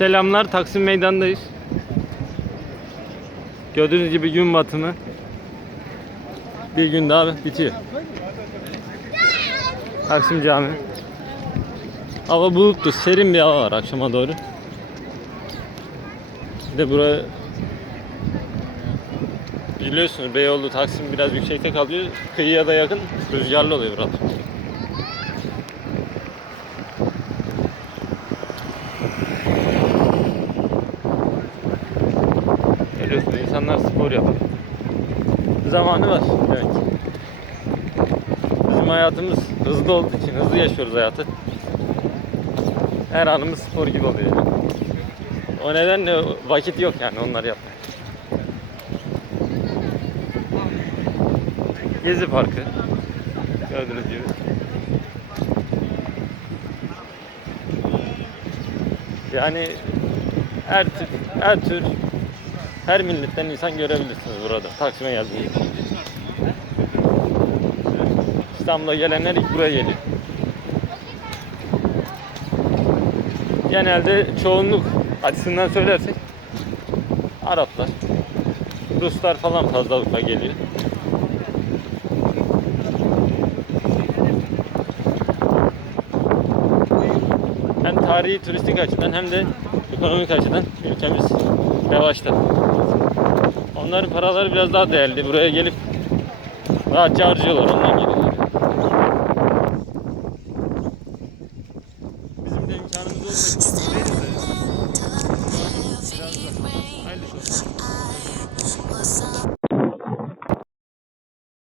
Selamlar Taksim Meydan'dayız. Gördüğünüz gibi gün batımı. Bir gün daha bitiyor. Taksim Cami. Hava bulutlu, serin bir hava var akşama doğru. Bir de buraya biliyorsunuz Beyoğlu Taksim biraz yüksekte kalıyor. Kıyıya da yakın rüzgarlı oluyor buralar. İnsanlar spor yapıyor. Zamanı var demek ki. Bizim hayatımız hızlı olduğu için hızlı yaşıyoruz hayatı. Her anımız spor gibi oluyor. O nedenle vakit yok yani onlar yapmaya. Gezi Parkı. Gördüğünüz gibi. Yani her tür, her tür, her milletten insan görebilirsiniz burada. Taksim'e geldiğinizde. İstanbul'a gelenler ilk buraya geliyor. Genelde çoğunluk açısından söylersek Araplar, Ruslar falan fazlalıkla geliyor. Hem tarihi turistik açıdan hem de ekonomik açıdan ülkemiz revaçta. Onların paraları biraz daha değerli. Buraya gelip rahatça harcıyorlar. Ondan geliyorlar. Bizim de imkanımız olmadı.